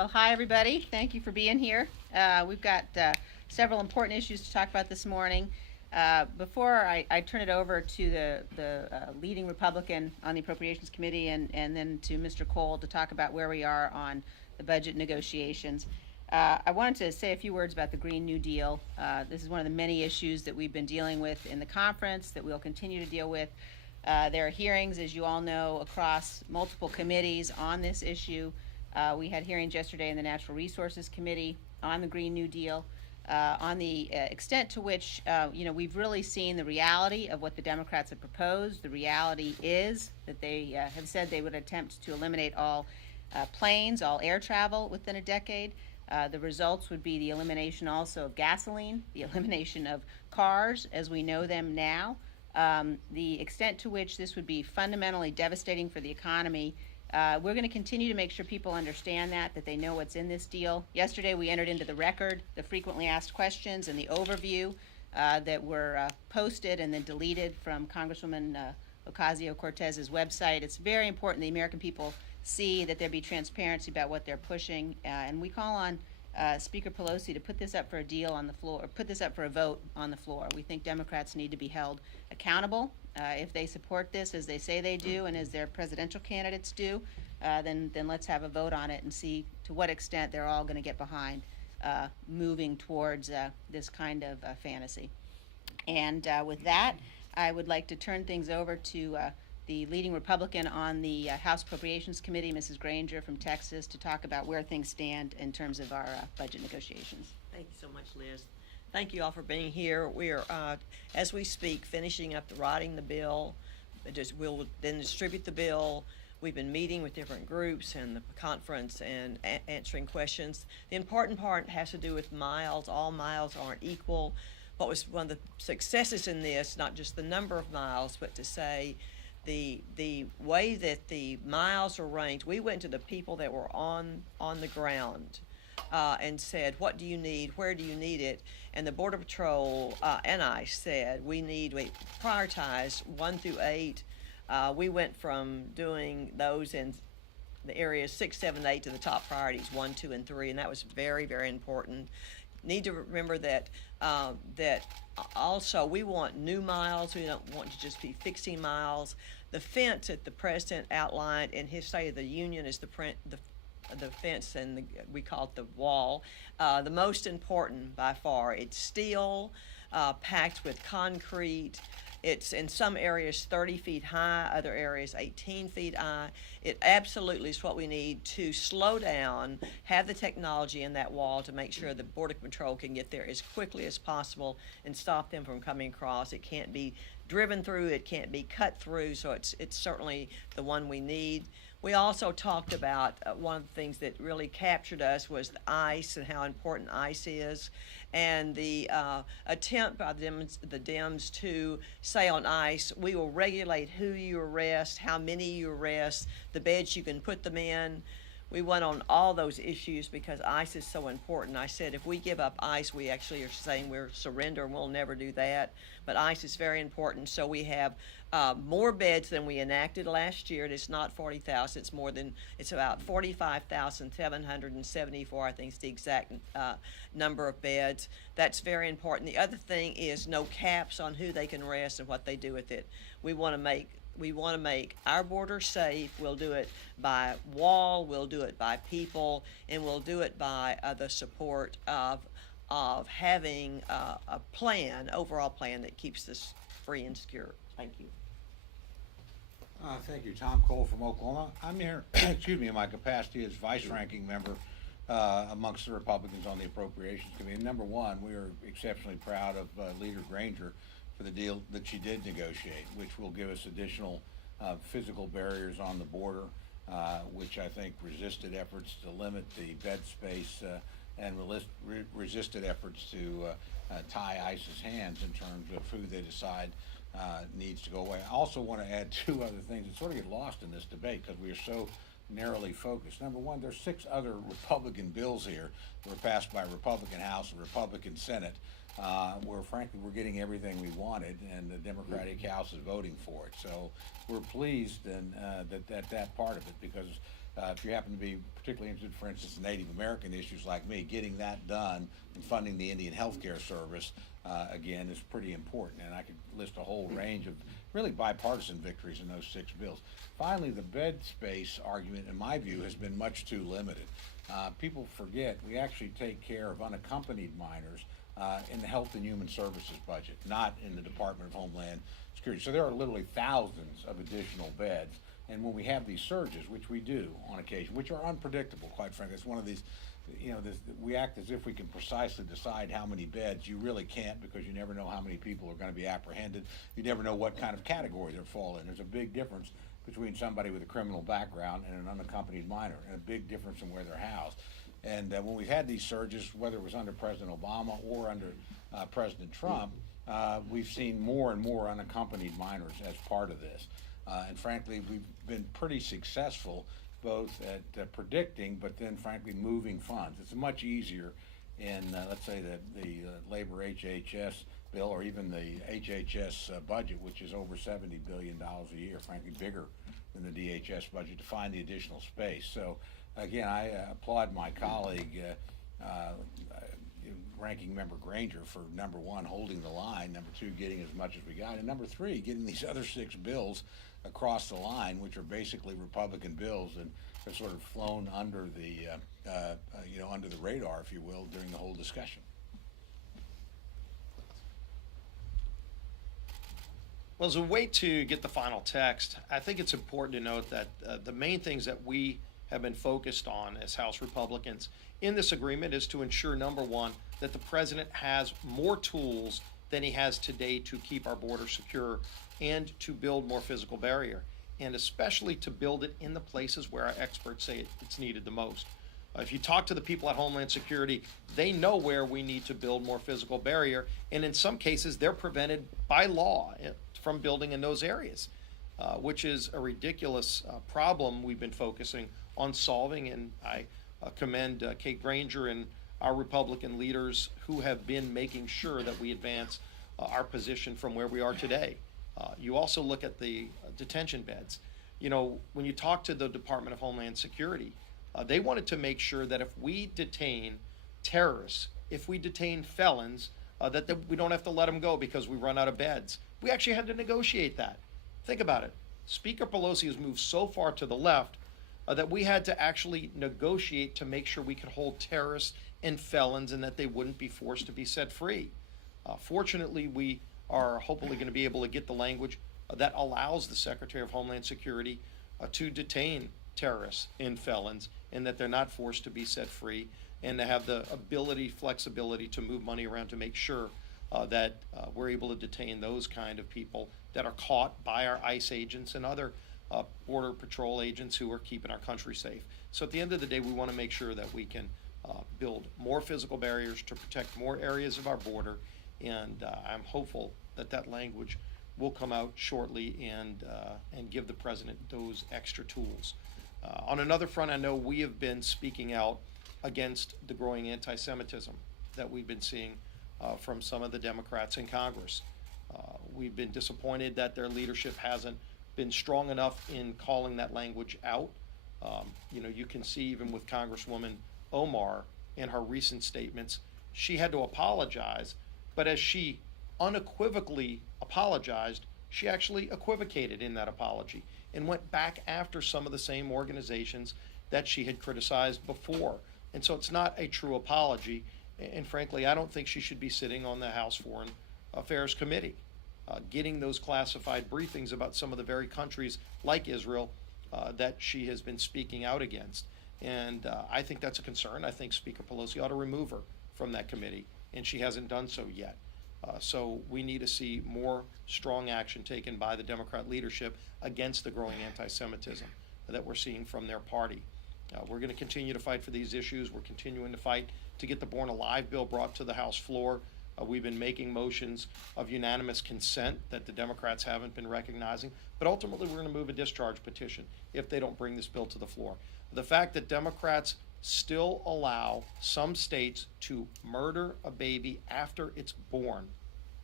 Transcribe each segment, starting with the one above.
Well, hi, everybody. Thank you for being here. We've got several important issues to talk about this morning. Before I turn it over to the leading Republican on the Appropriations Committee and then to Mr. Cole to talk about where we are on the budget negotiations, I wanted to say a few words about the Green New Deal. This is one of the many issues that we've been dealing with in the conference that we'll continue to deal with. There are hearings, as you all know, across multiple committees on this issue. We had hearings yesterday in the Natural Resources Committee on the Green New Deal, on the extent to which, we've really seen the reality of what the Democrats have proposed. The reality is that they have said they would attempt to eliminate all planes, all air travel within a decade. The results would be the elimination also of gasoline, the elimination of cars as we know them now. The extent to which this would be fundamentally devastating for the economy. We're going to continue to make sure people understand that they know what's in this deal. Yesterday we entered into the record the frequently asked questions and the overview that were posted and then deleted from Congresswoman Ocasio-Cortez's website. It's very important the American people see that there be transparency about what they're pushing, and we call on Speaker Pelosi to put this up for a deal on the floor, or put this up for a vote on the floor. We think Democrats need to be held accountable. If they support this as they say they do and as their presidential candidates do, then let's have a vote on it and see to what extent they're all going to get behind moving towards this kind of fantasy. And with that, I would like to turn things over to the leading Republican on the House Appropriations Committee, Mrs. Granger from Texas, to talk about where things stand in terms of our budget negotiations. Thank you so much, Liz. Thank you all for being here. We are, as we speak, finishing up writing the bill. We'll then distribute the bill. We've been meeting with different groups and the conference and answering questions. The important part has to do with miles. All miles aren't equal. What was one of the successes in this, not just the number of miles, but to say the way that the miles are ranked. We went to the people that were on the ground and said, what do you need? Where do you need it? And the Border Patrol and I said, we prioritized 1 through 8. We went from doing those in the areas 6, 7, 8 to the top priorities 1, 2, and 3, and that was very, very important. Need to remember that that also we want new miles. We don't want to just be fixing miles. The fence that the president outlined in his State of the Union is the fence, and we call it the wall. The most important by far. It's steel, packed with concrete. It's in some areas 30 feet high, other areas 18 feet high. It absolutely is what we need to slow down, have the technology in that wall to make sure the Border Patrol can get there as quickly as possible and stop them from coming across. It can't be driven through, it can't be cut through, so it's certainly the one we need. We also talked about one of the things that really captured us was the ICE and how important ICE is, and the attempt by the Dems to say on ICE, we will regulate who you arrest, how many you arrest, the beds you can put them in. We went on all those issues because ICE is so important. I said if we give up ICE, we actually are saying we're surrender and we'll never do that. But ICE is very important, so we have more beds than we enacted last year. It's not 40,000. It's about 45,774. I think is the exact number of beds. That's very important. The other thing is no caps on who they can arrest and what they do with it. We want to make our border safe. We'll do it by wall, we'll do it by people, and we'll do it by the support of having a overall plan that keeps this free and secure. Thank you. Thank you. Tom Cole from Oklahoma. I'm here, in my capacity as vice-ranking member amongst the Republicans on the Appropriations Committee. Number one, we are exceptionally proud of Leader Granger for the deal that she did negotiate, which will give us additional physical barriers on the border, which I think resisted efforts to limit the bed space and resisted efforts to tie ICE's hands in terms of who they decide needs to go away. I also want to add two other things that sort of get lost in this debate because we are so narrowly focused. Number one, there's 6 other Republican bills here that were passed by Republican House and Republican Senate where frankly we're getting everything we wanted and the Democratic House is voting for it. So we're pleased and that part of it because if you happen to be particularly interested, for instance, in Native American issues like me, getting that done and funding the Indian Healthcare Service, again, is pretty important. And I could list a whole range of really bipartisan victories in those 6 bills. Finally, the bed space argument, in my view, has been much too limited. People forget we actually take care of unaccompanied minors in the Health and Human Services budget, not in the Department of Homeland Security. So there are literally thousands of additional beds. And when we have these surges, which we do on occasion, which are unpredictable, quite frankly, it's one of these, we act as if we can precisely decide how many beds. You really can't, because you never know how many people are going to be apprehended. You never know what kind of category they'll fall in. There's a big difference between somebody with a criminal background and an unaccompanied minor, and a big difference in where they're housed. And when we've had these surges, whether it was under President Obama or under President Trump, we've seen more and more unaccompanied minors as part of this. And frankly, we've been pretty successful both at predicting, but then frankly moving funds. It's much easier in, let's say, the labor HHS bill, or even the HHS budget, which is over $70 billion a year, frankly bigger than the DHS budget, to find the additional space. So again, I applaud my colleague, Ranking Member Granger, for number 1, holding the line, number 2, getting as much as we got, and number 3, getting these other 6 bills across the line, which are basically Republican bills and have sort of flown under the under the radar, if you will, during the whole discussion. Well, as a way to get the final text, I think it's important to note that the main things that we have been focused on as House Republicans in this agreement is to ensure, number 1, that the president has more tools than he has today to keep our border secure and to build more physical barrier, and especially to build it in the places where our experts say it's needed the most. If you talk to the people at Homeland Security, they know where we need to build more physical barrier, and in some cases they're prevented by law from building in those areas, which is a ridiculous problem we've been focusing on solving. And I commend Kate Granger and our Republican leaders who have been making sure that we advance our position from where we are today. You also look at the detention beds. When you talk to the Department of Homeland Security, they wanted to make sure that if we detain terrorists, if we detain felons, that we don't have to let them go because we run out of beds. We actually had to negotiate that. Think about it. Speaker Pelosi has moved so far to the left that we had to actually negotiate to make sure we could hold terrorists and felons and that they wouldn't be forced to be set free. Fortunately, we are hopefully going to be able to get the language that allows the Secretary of Homeland Security to detain terrorists and felons, and that they're not forced to be set free, and to have the flexibility to move money around to make sure that we're able to detain those kind of people that are caught by our ICE agents and other Border Patrol agents who are keeping our country safe. So at the end of the day, we want to make sure that we can build more physical barriers to protect more areas of our border, and I'm hopeful that that language will come out shortly and give the president those extra tools. On another front, I know we have been speaking out against the growing anti-Semitism that we've been seeing from some of the Democrats in Congress. We've been disappointed that their leadership hasn't been strong enough in calling that language out. You can see even with Congresswoman Omar in her recent statements, she had to apologize, but as she unequivocally apologized, she actually equivocated in that apology and went back after some of the same organizations that she had criticized before. And so it's not a true apology. And frankly, I don't think she should be sitting on the House Foreign Affairs Committee, getting those classified briefings about some of the very countries like Israel that she has been speaking out against. And I think that's a concern. I think Speaker Pelosi ought to remove her from that committee, and she hasn't done so yet. So we need to see more strong action taken by the Democrat leadership against the growing anti-Semitism that we're seeing from their party. We're going to continue to fight for these issues. We're continuing to fight to get the Born Alive bill brought to the House floor. We've been making motions of unanimous consent that the Democrats haven't been recognizing. But ultimately, we're going to move a discharge petition if they don't bring this bill to the floor. The fact that Democrats still allow some states to murder a baby after it's born,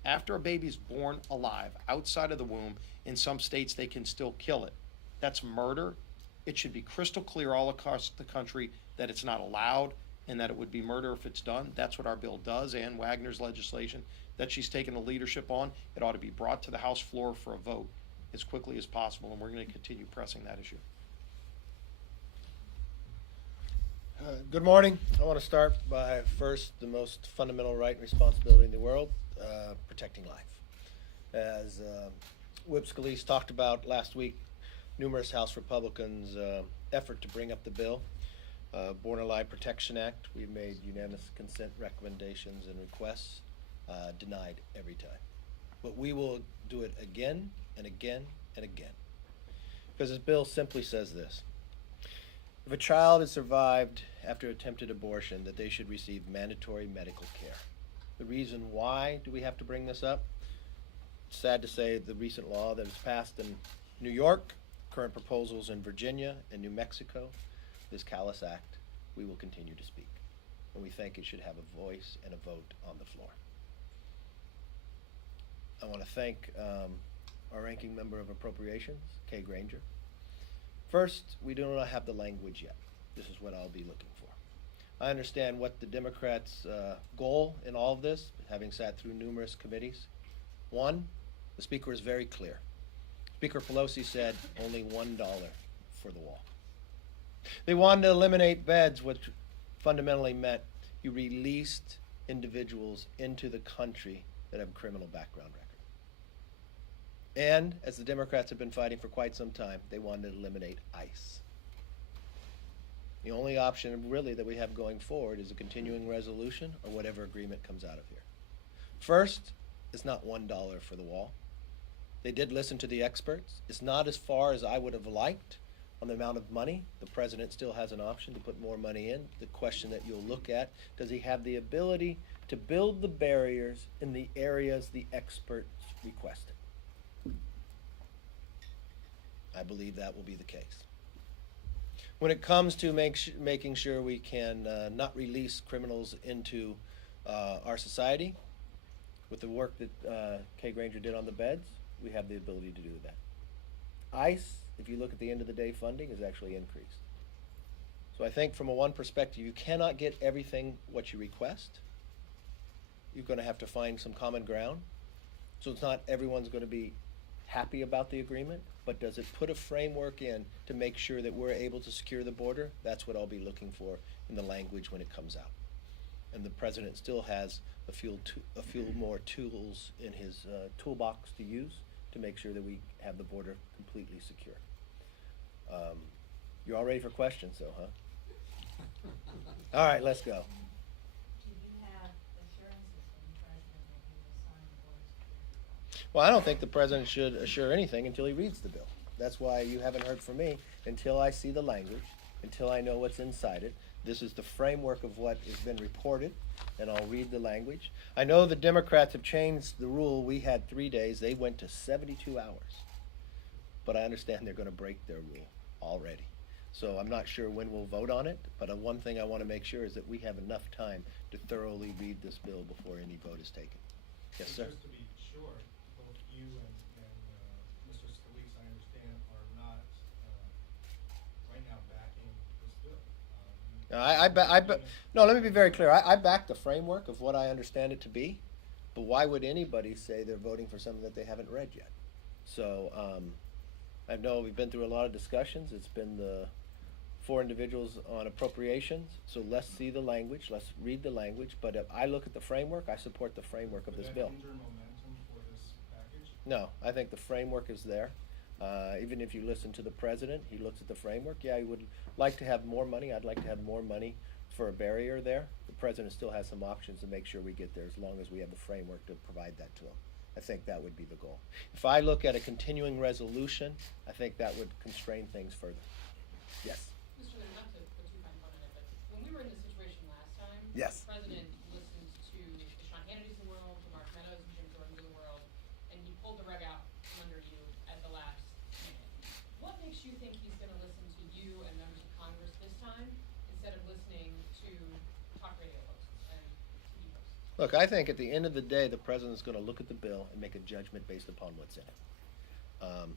after a baby's born alive, outside of the womb, in some states they can still kill it. That's murder. It should be crystal clear all across the country that it's not allowed and that it would be murder if it's done. That's what our bill does. Ann Wagner's legislation that she's taken the leadership on, it ought to be brought to the House floor for a vote as quickly as possible, and we're going to continue pressing that issue. Good morning. I want to start by first the most fundamental right and responsibility in the world, protecting life. As Whip Scalise talked about last week, numerous House Republicans' effort to bring up the bill, Born Alive Protection Act. We made unanimous consent recommendations and requests, denied every time. But we will do it again and again and again. Because this bill simply says this: if a child is survived after attempted abortion, that they should receive mandatory medical care. The reason why do we have to bring this up? It's sad to say the recent law that was passed in New York, current proposals in Virginia and New Mexico, this callous act, we will continue to speak. And we think it should have a voice and a vote on the floor. I want to thank our ranking member of Appropriations, Kay Granger. First, we do not have the language yet. This is what I'll be looking for. I understand what the Democrats' goal in all of this, having sat through numerous committees. One, the Speaker is very clear. Speaker Pelosi said only $1 for the wall. They wanted to eliminate beds, which fundamentally meant you released individuals into the country that have a criminal background record. And, as the Democrats have been fighting for quite some time, they wanted to eliminate ICE. The only option really that we have going forward is a continuing resolution or whatever agreement comes out of here. First, it's not $1 for the wall. They did listen to the experts. It's not as far as I would have liked on the amount of money. The president still has an option to put more money in. The question that you'll look at, does he have the ability to build the barriers in the areas the experts requested? I believe that will be the case. When it comes to making sure we can not release criminals into our society, with the work that Kay Granger did on the beds, we have the ability to do that. ICE, if you look at the end of the day funding, is actually increased. So I think from a one perspective, you cannot get everything what you request. You're going to have to find some common ground. So it's not everyone's going to be happy about the agreement, but does it put a framework in to make sure that we're able to secure the border? That's what I'll be looking for in the language when it comes out. And the president still has a few more tools in his toolbox to use to make sure that we have the border completely secure. You're all ready for questions, though, huh? All right, let's go. Do you have assurances from the president that he will sign the border security bill? Well, I don't think the president should assure anything until he reads the bill. That's why you haven't heard from me until I see the language, until I know what's inside it. This is the framework of what has been reported, and I'll read the language. I know the Democrats have changed the rule. We had 3 days. They went to 72 hours. But I understand they're going to break their rule already. So I'm not sure when we'll vote on it, but one thing I want to make sure is that we have enough time to thoroughly read this bill before any vote is taken. Yes, sir? Just to be sure, both you and Mr. Scalise, I understand, are not right now backing this bill. No, let me be very clear. I back the framework of what I understand it to be, but why would anybody say they're voting for something that they haven't read yet? So I know we've been through a lot of discussions. It's been the 4 individuals on appropriations, so let's see the language, let's read the language, but if I look at the framework, I support the framework of this bill. Would that hinder momentum for this package? No, I think the framework is there. Even if you listen to the president, he looks at the framework. Yeah, he would like to have more money. I'd like to have more money for a barrier there. The president still has some options to make sure we get there as long as we have the framework to provide that to him. I think that would be the goal. If I look at a continuing resolution, I think that would constrain things further. Yes? Mr. Mayor, not to put too fine a point on it, but when we were in this situation last time, Yes. the president listened to the Sean Hannity's of the world, to Mark Meadows and Jim Jordan's of the world, and he pulled the rug out from under you at the last minute. What makes you think he's going to listen to you and members of Congress this time instead of listening to talk radio hosts and TV hosts? Look, I think at the end of the day, the president's going to look at the bill and make a judgment based upon what's in it.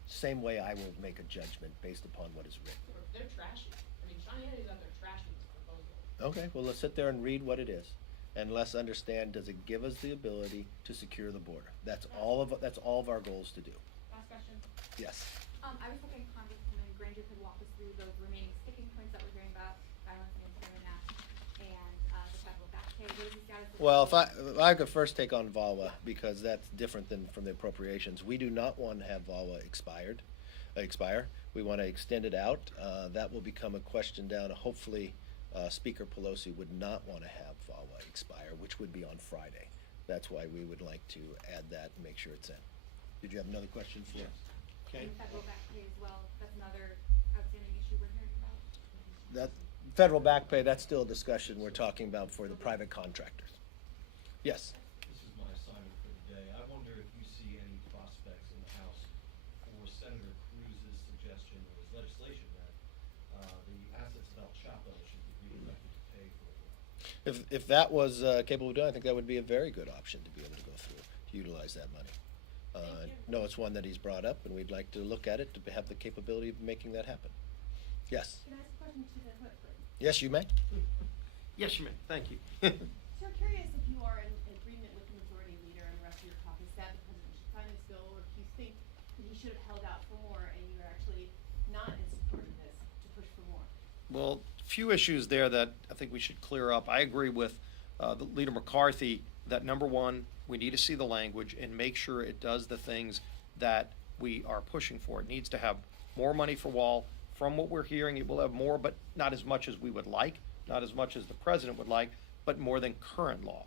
Same way I will make a judgment based upon what is written. They're trashy. I mean, Sean Hannity's out there trashing this proposal. Okay, well, let's sit there and read what it is, and let's understand, does it give us the ability to secure the border? That's all of our goals to do. Last question. Yes. I was hoping Congresswoman Granger could walk us through those remaining sticking points that we're hearing about, violence against women act, and the federal back pay. What is the status of Well, those? if I could first take on VAWA, because that's different than from the appropriations. We do not want to have VAWA expire. We want to extend it out. That will become a question down. Hopefully, Speaker Pelosi would not want to have VAWA expire, which would be on Friday. That's why we would like to add that and make sure it's in. Did you have another question for? Okay. And federal back pay as well, that's another outstanding issue we're hearing about. That federal back pay, that's still a discussion we're talking about for the private contractors. Yes. This is my assignment for the day. I wonder if you see any prospects in the House for Senator Cruz's suggestion or his legislation that the assets of El Chapo should be redirected to pay for it. If that was capable of doing, I think that would be a very good option to be able to go through, to utilize that money. No, it's one that he's brought up, and we'd like to look at it to have the capability of making that happen. Yes. Can I ask a question to the whip, please? Yes, you may. Yes, you may. Thank you. So curious if you are in agreement with the majority leader and the rest of your caucus that the president should sign this bill, or if you think that he should have held out for more and you're actually not in support of this to push for more. Well, few issues there that I think we should clear up. I agree with the Leader McCarthy that number one, we need to see the language and make sure it does the things that we are pushing for. It needs to have more money for wall. From what we're hearing, it will have more, but not as much as we would like, not as much as the president would like, but more than current law.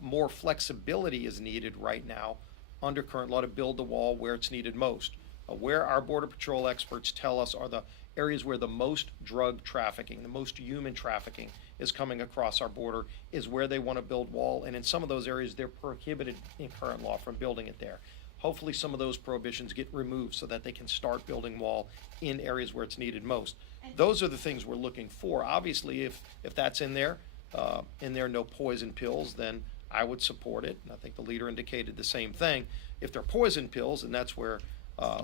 More flexibility is needed right now under current law to build the wall where it's needed most. Where our Border Patrol experts tell us are the areas where the most drug trafficking, the most human trafficking is coming across our border is where they want to build wall. And in some of those areas, they're prohibited in current law from building it there. Hopefully some of those prohibitions get removed so that they can start building wall in areas where it's needed most. Those are the things we're looking for. Obviously, if that's in there no poison pills, then I would support it. And I think the leader indicated the same thing. If they're poison pills, and that's where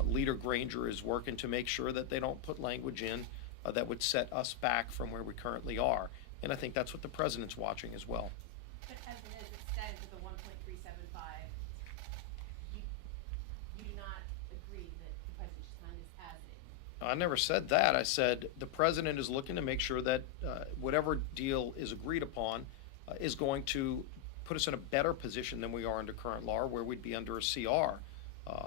Leader Granger is working to make sure that they don't put language in that would set us back from where we currently are. And I think that's what the president's watching as well. But as it is, it stands at the 1.375. You do not agree that the president should sign this as is. I never said that. I said the president is looking to make sure that whatever deal is agreed upon is going to put us in a better position than we are under current law, where we'd be under a CR.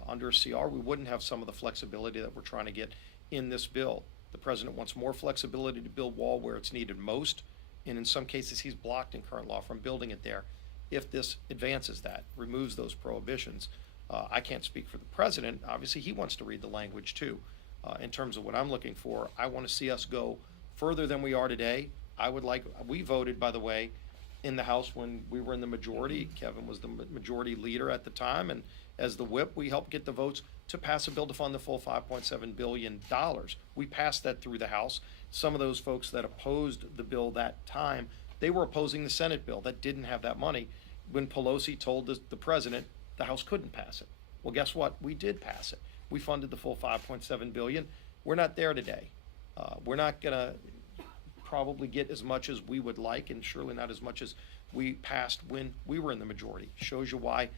Under a CR, we wouldn't have some of the flexibility that we're trying to get in this bill. The president wants more flexibility to build wall where it's needed most, and in some cases, he's blocked in current law from building it there. If this advances that, removes those prohibitions, I can't speak for the president. Obviously, he wants to read the language too. In terms of what I'm looking for, I want to see us go further than we are today. We voted, by the way, in the House when we were in the majority. Kevin was the majority leader at the time, and as the whip, we helped get the votes to pass a bill to fund the full $5.7 billion. We passed that through the House. Some of those folks that opposed the bill that time, they were opposing the Senate bill that didn't have that money. When Pelosi told the president the House couldn't pass it. Well, guess what? We did pass it. We funded the full $5.7 billion. We're not there today. We're not gonna probably get as much as we would like, and surely not as much as we passed when we were in the majority. Shows you why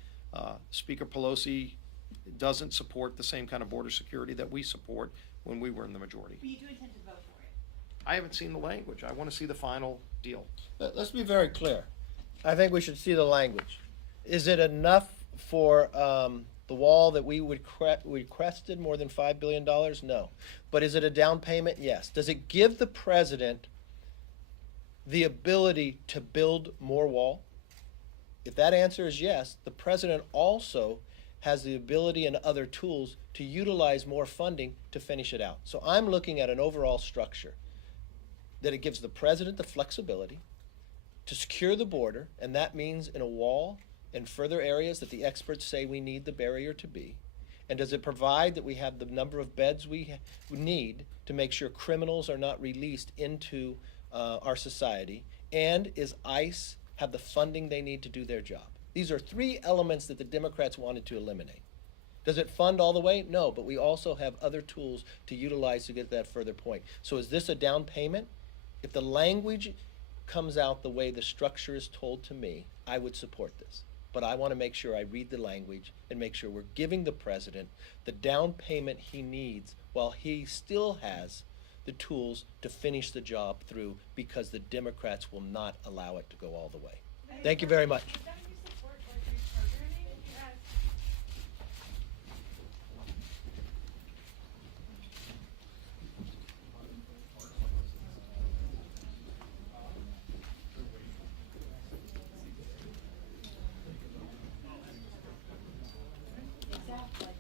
Speaker Pelosi doesn't support the same kind of border security that we support when we were in the majority. But you do intend to vote for it. I haven't seen the language. I want to see the final deal. Let's be very clear. I think we should see the language. Is it enough for the wall that we requested, more than $5 billion? No. But is it a down payment? Yes. Does it give the president the ability to build more wall? If that answer is yes, the president also has the ability and other tools to utilize more funding to finish it out. So I'm looking at an overall structure that it gives the president the flexibility to secure the border, and that means in a wall and further areas that the experts say we need the barrier to be. And does it provide that we have the number of beds we need to make sure criminals are not released into our society? And is ICE have the funding they need to do their job? These are three elements that the Democrats wanted to eliminate. Does it fund all the way? No, but we also have other tools to utilize to get that further point. So is this a down payment? If the language comes out the way the structure is told to me, I would support this. But I want to make sure I read the language and make sure we're giving the president the down payment he needs while he still has the tools to finish the job through, because the Democrats will not allow it to go all the way. Thank you very much. Does that mean you support like reprogramming? Yes. Exactly.